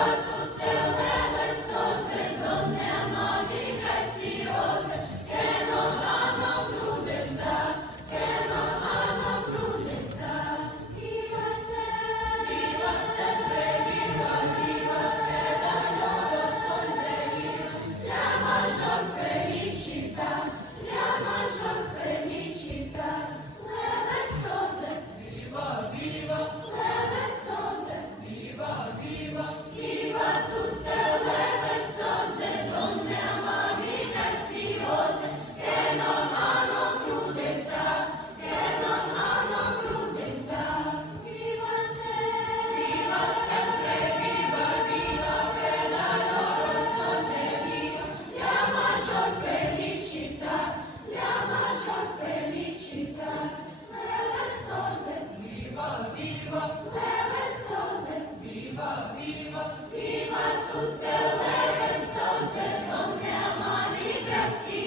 God. Francisco.